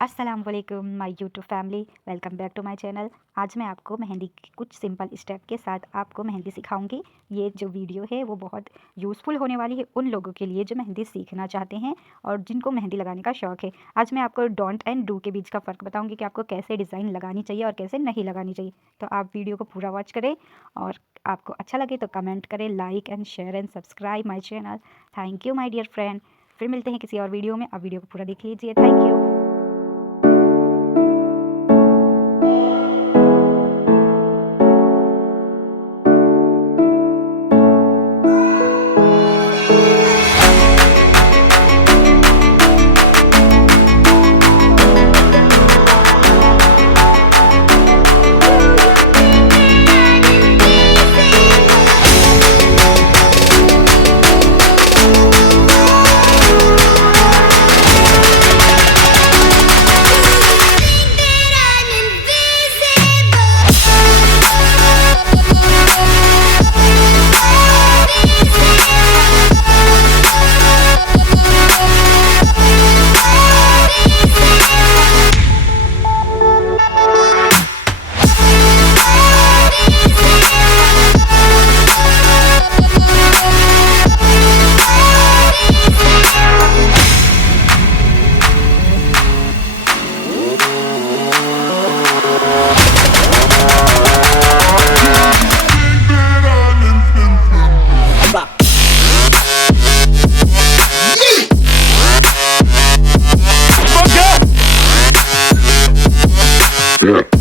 अस्सलामुअलैकुम my YouTube family, welcome back to my channel. आज मैं आपको मेहंदी की कुछ सिंपल स्टेप के साथ आपको मेहंदी सिखाऊंगी। ये जो वीडियो है वो बहुत यूज़फुल होने वाली है उन लोगों के लिए जो मेहंदी सीखना चाहते हैं और जिनको मेहंदी लगाने का शौक़ है। आज मैं आपको डोंट एंड डू के बीच का फ़र्क बताऊंगी कि आपको कैसे डिज़ाइन लगानी चाहिए और कैसे नहीं लगानी चाहिए। तो आप वीडियो को पूरा वॉच करें और आपको अच्छा लगे तो कमेंट करें, like and share and subscribe my channel. Thank you my dear friend. फिर मिलते हैं किसी और वीडियो में। आप वीडियो को पूरा देख लीजिए। Thank you. Yeah.